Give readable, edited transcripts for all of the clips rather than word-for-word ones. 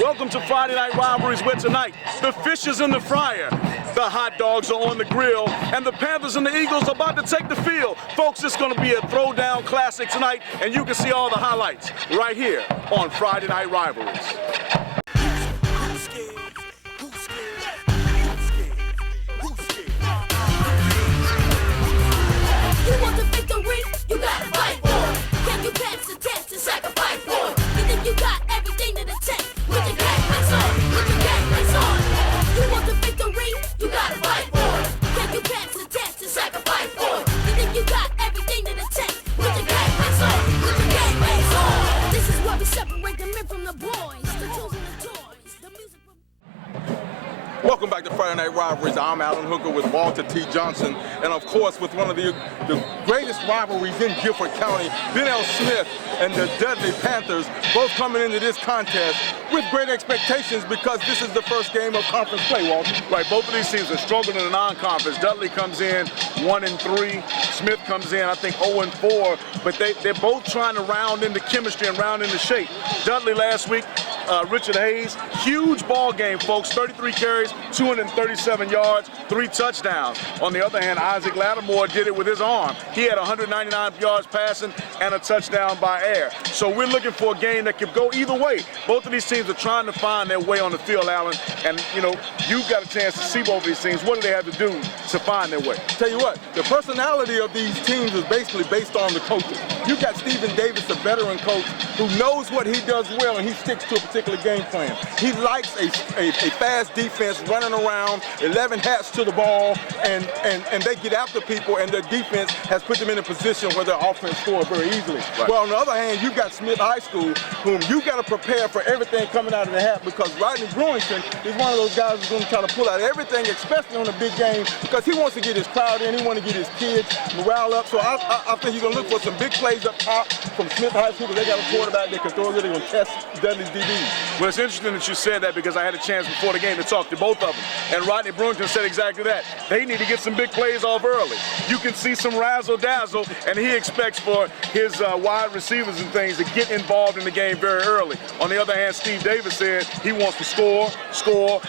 Welcome to Friday Night Rivalries, where tonight the fish is in the fryer, the hot dogs are on the grill, and the Panthers and the Eagles are about to take the field. Folks, it's going to be a throwdown classic tonight, and you can see all the highlights right here on Friday Night Rivalries. You want the victory? You gotta fight for it. Can you pass the test and sacrifice for it? You think you got everything to the test? Put your game face on. Put your game face on. You want the victory? You gotta fight for it. Can you pass the test and sacrifice for it? You think you got everything to the test? Put your game face on. Put your game face on. This is where we separate the men from the boys, the tools and the toys, the music from... Welcome back to Friday Night Rivalries. I'm Alan Hooker with Walter T. Johnson, and of course with one of the greatest rivalries in Guilford County, Benell Smith and the Dudley Panthers, both coming into this contest with great expectations because this is the first game of conference play, Walter. Right, both of these teams are struggling in the non-conference. Dudley comes in 1-3, Smith comes in, I think, 0-4, but they're both trying to round into chemistry and round into shape. Dudley last week, Richard Hayes, huge ball game, folks, 33 carries, 237 yards, 3 touchdowns. On the other hand, Isaac Lattimore did it with his arm. He had 199 yards passing and a touchdown by air. So we're looking for a game that could go either way. Both of these teams are trying to find their way on the field, Alan, and you know, you've got a chance to see both of these teams. What do they have to do to find their way? Tell you what, the personality of these teams is basically based on the coaches. You got Stephen Davis, a veteran coach, who knows what he does well and he sticks to a particular game plan. He likes a fast defense running around, 11 hats to the ball, and they get after people, and their defense has put them in a position where their offense scores very easily. Right. Well, on the other hand, you've got Smith High School, whom you got to prepare for everything coming out of the hat, because Rodney Brewington is one of those guys who's going to try to pull out everything, especially on a big game, because he wants to get his crowd in, he wants to get his kids morale up. So I think you're going to look for some big plays up top from Smith High School, because they got a quarterback that can throw it. They're going to test Dudley's DBs. Well, it's interesting that you said that, because I had a chance before the game to talk to both of them. And Rodney Brewington said exactly that. They need to get some big plays off early. You can see some razzle-dazzle, and he expects for his wide receivers and things to get involved in the game very early. On the other hand, Steve Davis said he wants to score,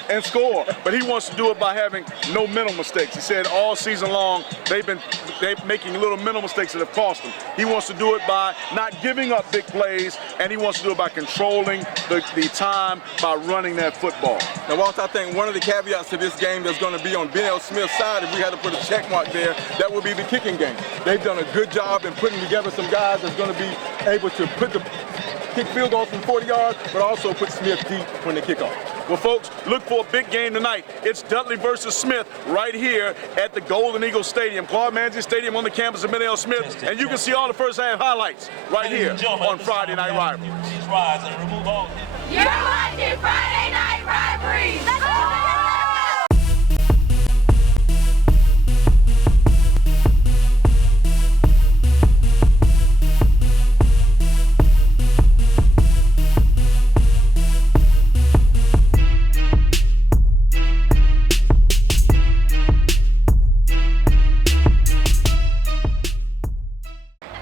and score. But he wants to do it by having no mental mistakes. He said all season long they're making little mental mistakes that have cost them. He wants to do it by not giving up big plays, and he wants to do it by controlling the time by running that football. Now, Walter, I think one of the caveats to this game that's going to be on Benell Smith's side, if we had to put a check mark there, that would be the kicking game. They've done a good job in putting together some guys that's going to be able to kick field goals from 40 yards, but also put Smith deep when they kick off. Well, folks, look for a big game tonight. It's Dudley versus Smith right here at the Golden Eagle Stadium, Claude Manzi Stadium on the campus of Benell Smith, and you can see all the first half highlights right here on Friday Night Rivalries. You're watching Friday Night Rivalries. Let's go!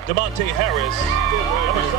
Demonte Harris, number 6.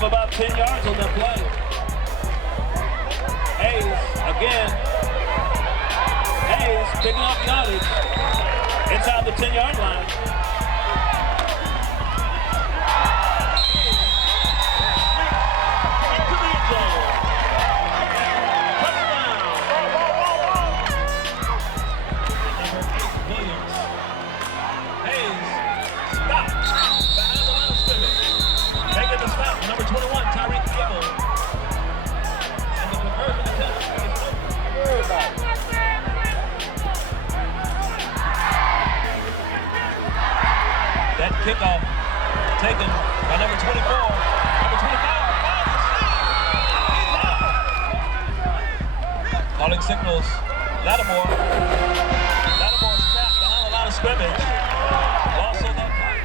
him about 10 yards on that play. Hayes again. Hayes picking up yardage inside the 10-yard line. Into the end zone. Touchdown. Number 8, Williams. Hayes stopped behind the line of scrimmage. Making the stop, number 21, Tyreek Abel. And the conversion attempt is over. That kickoff taken by number 24. Number 25. He's out. Calling signals. Lattimore. Lattimore's trapped behind the line of scrimmage. Also that time.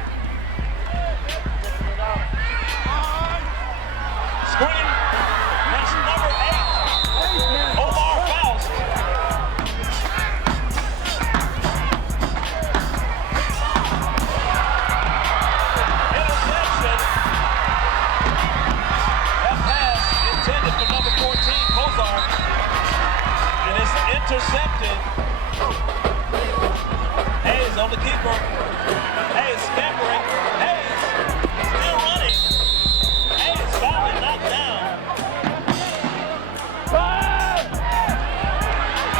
Screen. That's number 8. Omar Faust. Interception. That pass intended for number 14, Mozart. And it's intercepted. Hayes on the keeper. Hayes scampering. Hayes still running. Hayes finally knocked down.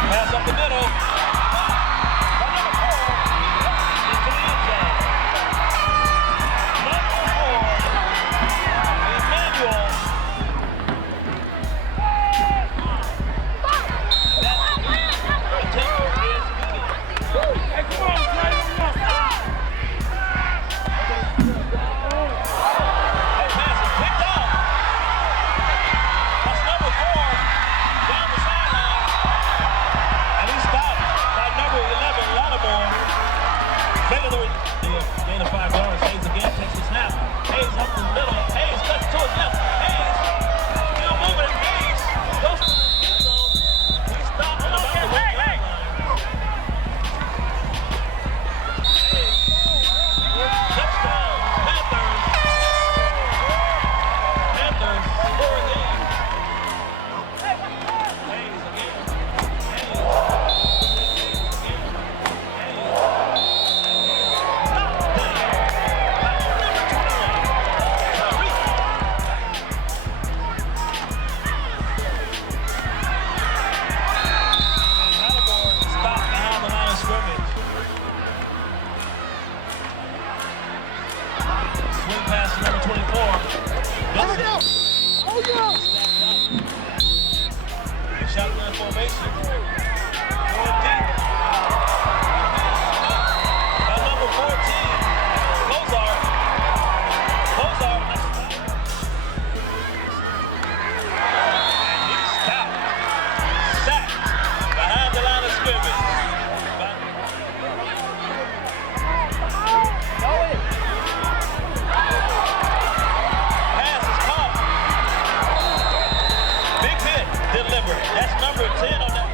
Pass up the middle. By number 4 into the end zone. Number 4, Emmanuel. That attempt is that pass is picked off. That's number 4 down the sideline. And he's stopped by number 11, Lattimore. Making the gain of 5 yards. Hayes again takes the snap. Hayes up the middle. Hayes cuts to his left. Hayes still moving. Hayes goes to the end zone. He's stopped on about the 1 yard line. Hayes. Touchdown. Panthers. Panthers score again. Hayes again. Swing pass to number 24. Shotgun formation. Going deep. By number 14, Mozart. And he's stopped. Sacked behind the line of scrimmage. Pass is caught. Big hit delivered. That's number 10 on that.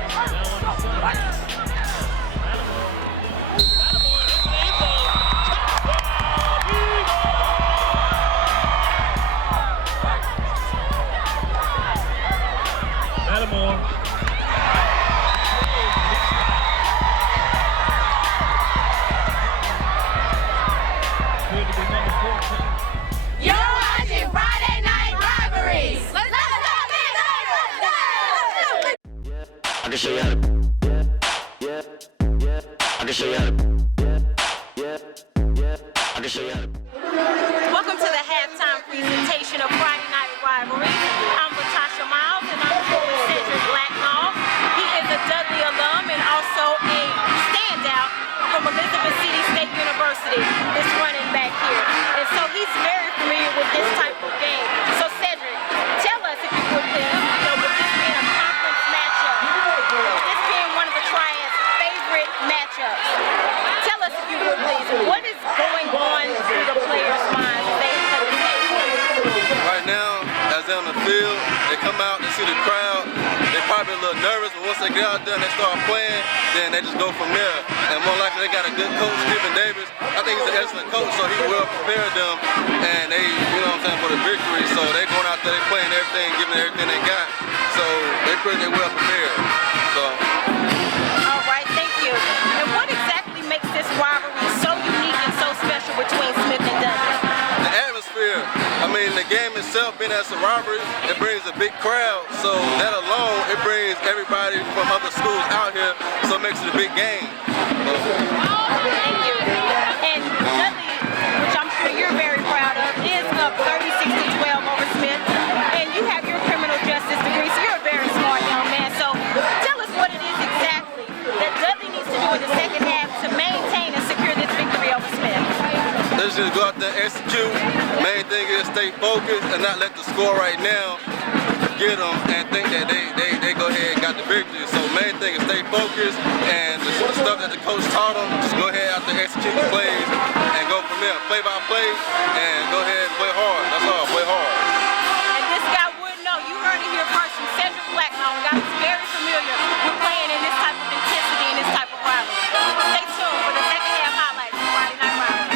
Lattimore into the end zone. Lattimore. Appeared to be number 14. You're watching Friday Night Rivalries. Let's go, I can show you how to. I can show you how to. I can show you how to. Welcome to the halftime presentation of Friday Night Rivalries. I'm Latasha Miles and I'm here with Cedric Blacknall. He is a Dudley alum and also a standout from Elizabeth City State University, this running back here. And so he's very familiar with this type of game. So Cedric, tell us if you would please, with this being a conference matchup, with this being one of the Triad's favorite matchups, tell us if you would please, what is going on through the players' minds as they play this game? Right now, as they're on the field, they come out, they see the crowd, they're probably a little nervous, but once they get out there and they start playing, then they just go from there. And more likely they got a good coach, Stephen Davis. I think he's an excellent coach, so he will prepare them, and they, for the victory. So they're going everything, giving everything they got. So they pretty well prepared. So. All right, thank you. And what exactly makes this rivalry so unique and so special between Smith and Dudley? The atmosphere. I mean, the game itself, being as a rivalry, it brings a big crowd. So that alone, it brings everybody from other schools out here. So it makes it a big game. Thank you. And Dudley, which I'm sure you're very proud of, is up 36-12 over Smith. And you have your criminal justice degree, so you're a very smart young man. So tell us what it is exactly that Dudley needs to do in the second half to maintain and secure this victory over Smith. Let's just go out there and execute. Main thing is stay focused and not let the score right now get them and think that they go ahead and got the victory. So main thing is stay focused and the stuff that the coach taught them, just go ahead out there, execute the plays and go from there. Play by play and go ahead and play hard. That's all, play hard. And this guy would know. You heard it here first from Cedric Blacknall. Got very familiar with playing in this type of intensity and this type of rivalry. Stay tuned for the second half highlights of Friday Night Rivalry.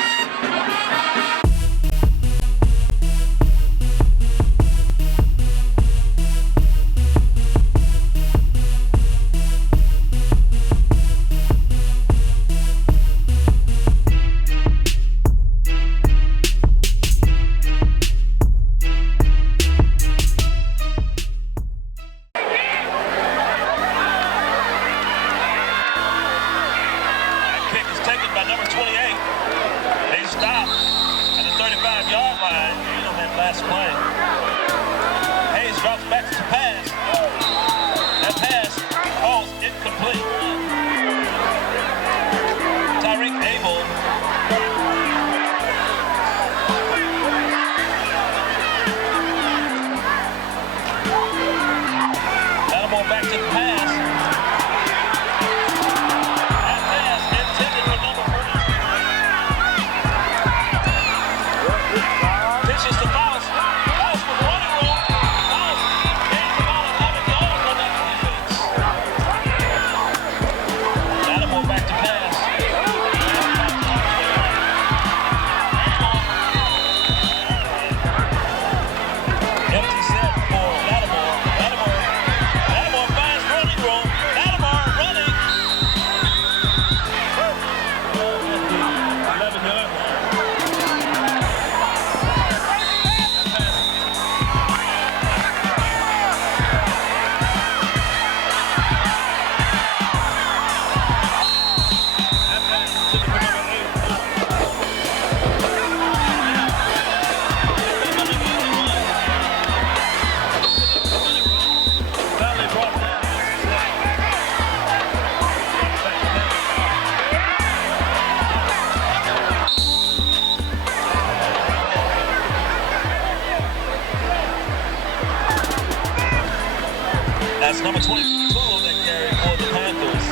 That's number 22 that carry for the Panthers.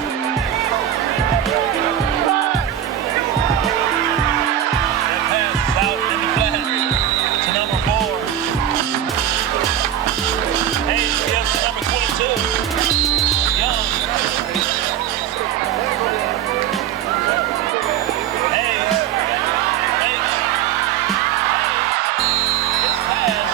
That pass is out in the flat to number 4. Hayes gives to number 22. Young. Hayes makes. His pass.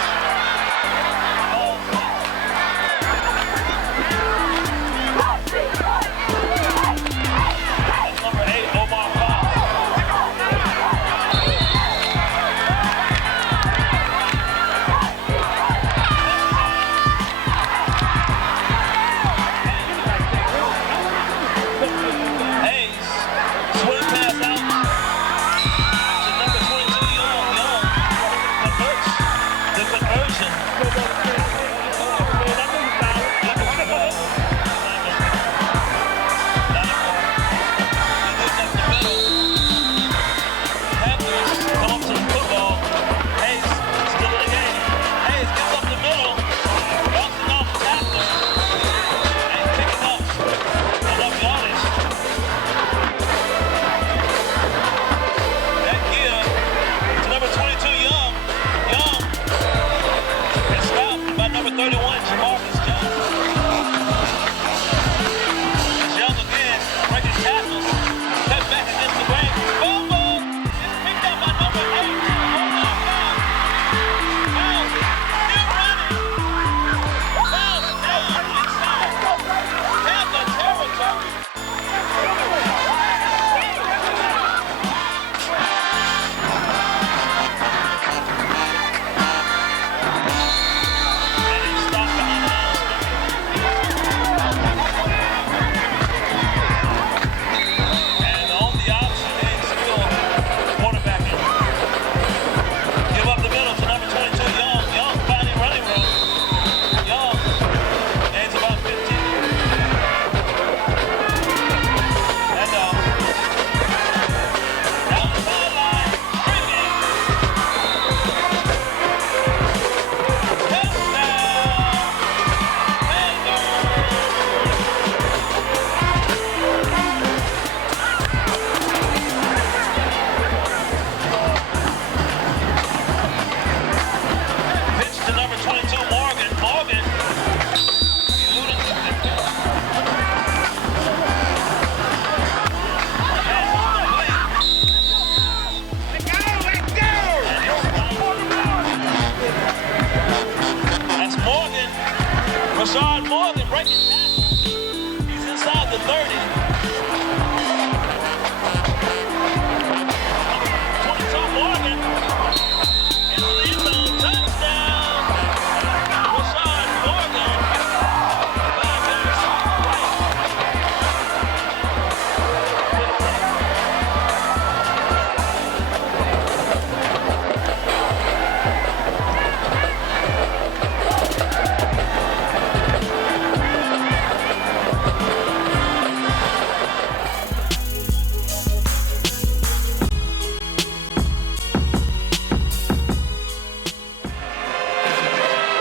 Rashad Morgan breaking tackles. He's inside the 30. 22 Morgan. Into the end zone. Touchdown. Rashad Morgan. 5 yards to the right.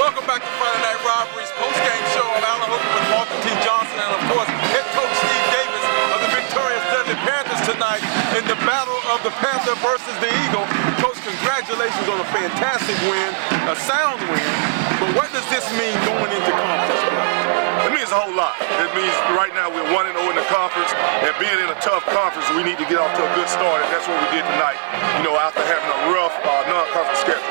Welcome back to Friday Night Rivalries post-game show. I'm Alan Hooker with Walter T. Johnson and, of course, head coach Steve Davis of the victorious Dudley Panthers tonight in the battle of the Panther versus the Eagle. Coach, congratulations on a fantastic win, a sound win. But what does this mean going into conference play? It means a whole lot. It means right now we're 1-0 in the conference, and being in a tough conference, we need to get off to a good start, and that's what we did tonight, you know, after having a rough non-conference schedule.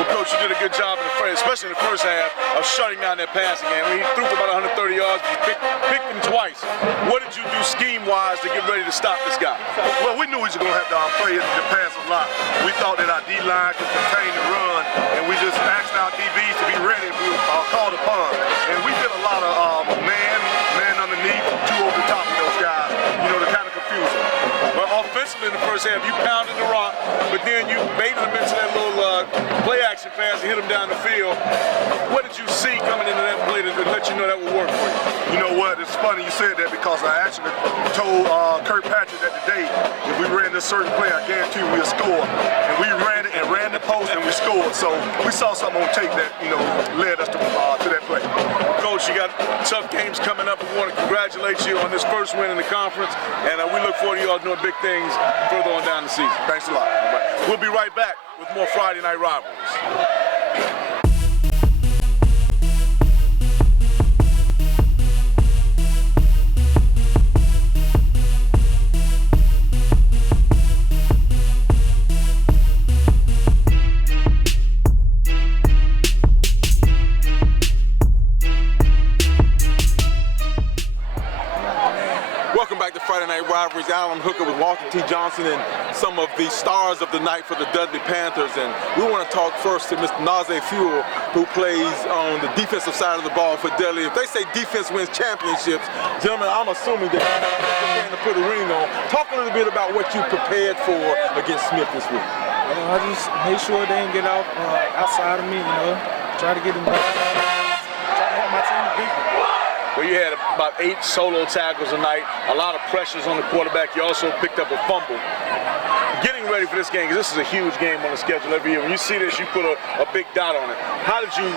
Well, Coach, you did a good job, especially in the first half, of shutting down that passing game. I mean, he threw for about 130 yards, but picked him twice. What did you do scheme-wise to get ready to stop this guy? Well, we knew we was going to have to play the pass a lot. We thought that our D-line could contain the run, and we just asked our DBs to be ready if we were called upon. And we did a lot of man underneath, two over the top of those guys, you know, to kind of confuse them. Well, offensively in the first half, you pounded the rock, but then you baited him into that little play-action pass to hit him down the field. What did you see coming into that play to let you know that would work for you? You know what? It's funny you said that because I actually told Kirkpatrick that today if we ran this certain play, I guarantee we'll score. And we ran it and ran the post and we scored. So we saw something on tape that, you know, led us to that play. Coach, you got tough games coming up. We want to congratulate you on this first win in the conference, and we look forward to you all doing big things further on down the season. Thanks a lot. We'll be right back with more Friday Night Rivalries. Friday Night Rivalries. Alan Hooker with Walter T. Johnson and some of the stars of the night for the Dudley Panthers. And we want to talk first to Mr. Nazé Fuel, who plays on the defensive side of the ball for Dudley. If they say defense wins championships, gentlemen, I'm assuming that you're preparing to put a ring on. Talk a little bit about what you prepared for against Smith this week. I just made sure they didn't get out outside of me, you know. Try to get them back. Try to help my team beat them. Well, you had about 8 solo tackles tonight, a lot of pressures on the quarterback. You also picked up a fumble. Getting ready for this game, because this is a huge game on the schedule every year. When you see this, you put a big dot on it. How did you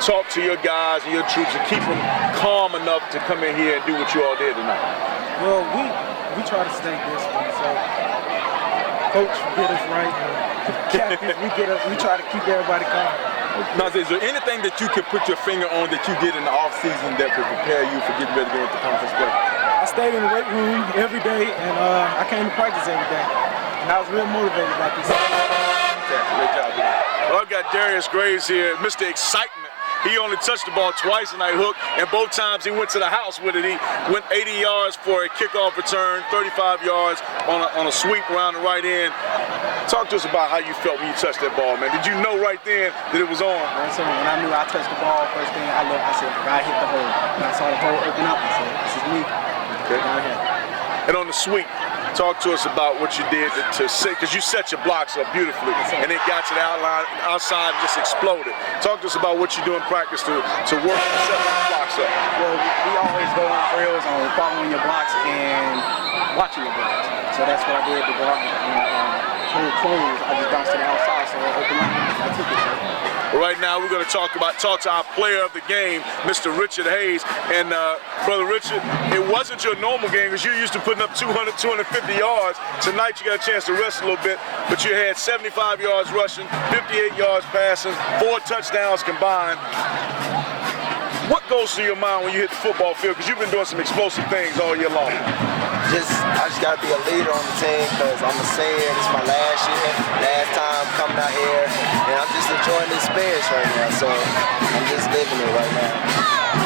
talk to your guys and your troops and keep them calm enough to come in here and do what you all did tonight? Well, we try to stay disciplined. So coach get us right, and captains we try to keep everybody calm. Now, is there anything that you could put your finger on that you did in the off-season that would prepare you for getting ready to go into conference play? I stayed in the weight room every day, and I came to practice every day. And I was real motivated about this. Great job, dude. Well, I've got Darius Graves here, Mr. Excitement. He only touched the ball twice tonight, Hook, and both times he went to the house with it. He went 80 yards for a kickoff return, 35 yards on a sweep around the right end. Talk to us about how you felt when you touched that ball, man. Did you know right then that it was on? So when I knew I touched the ball, first thing I looked, I said, God hit the hole. And I saw the hole open up. I said, this is me. Okay. And on the sweep, talk to us about what you did to set, because you set your blocks up beautifully, and it got to the outside and just exploded. Talk to us about what you do in practice to work and set those blocks up. Well, we always go on drills on following your blocks and watching your blocks. So that's what I did to block. Hold close, I just bounced to the outside, so I opened up and I took it. Right now, we're going to talk to our player of the game, Mr. Richard Hayes. And Brother Richard, it wasn't your normal game because you're used to putting up 200, 250 yards. Tonight, you got a chance to rest a little bit, but you had 75 yards rushing, 58 yards passing, 4 touchdowns combined. What goes through your mind when you hit the football field? Because you've been doing some explosive things all year long. I just got to be a leader on the team because I'm a senior. This is my last year, last time coming out here, and I'm just enjoying this experience right now. So I'm just living it right now.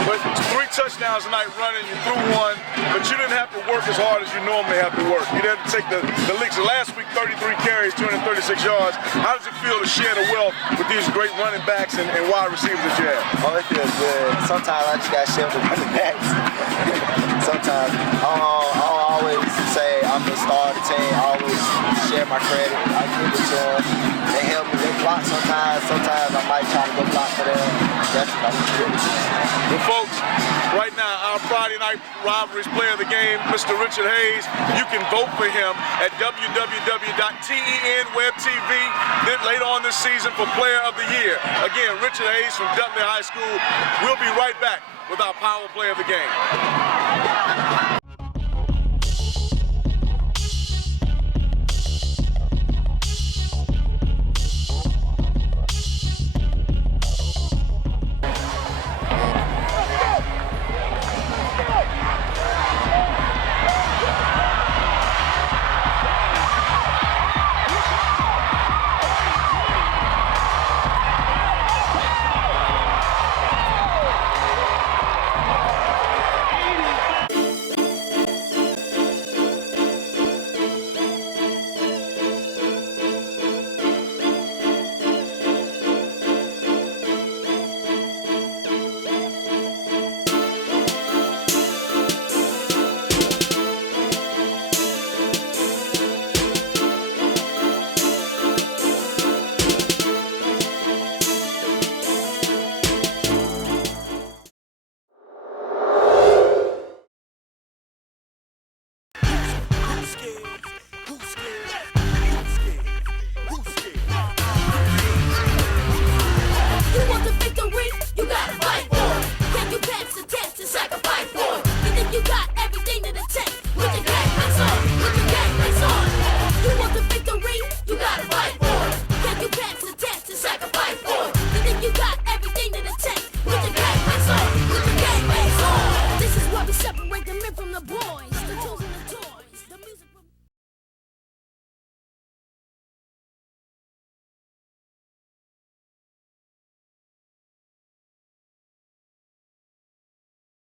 But 3 touchdowns tonight running, you threw one, but you didn't have to work as hard as you normally have to work. You didn't have to take the leaks. Last week, 33 carries, 236 yards. How does it feel to share the wealth with these great running backs and wide receivers that you have? Oh, it feels good. Sometimes I just got to share with the running backs. Sometimes I don't always say I'm the star of the team. I always share my credit. I give it to them. They help me. They block sometimes. Sometimes I might try to go block for them. That's what I'm doing. Well, folks, right now, our Friday Night Rivalries player of the game, Mr. Richard Hayes. You can vote for him at www.tenwebtv. Then later on this season for Player of the Year. Again, Richard Hayes from Dudley High School. We'll be right back with our Power Play of the Game.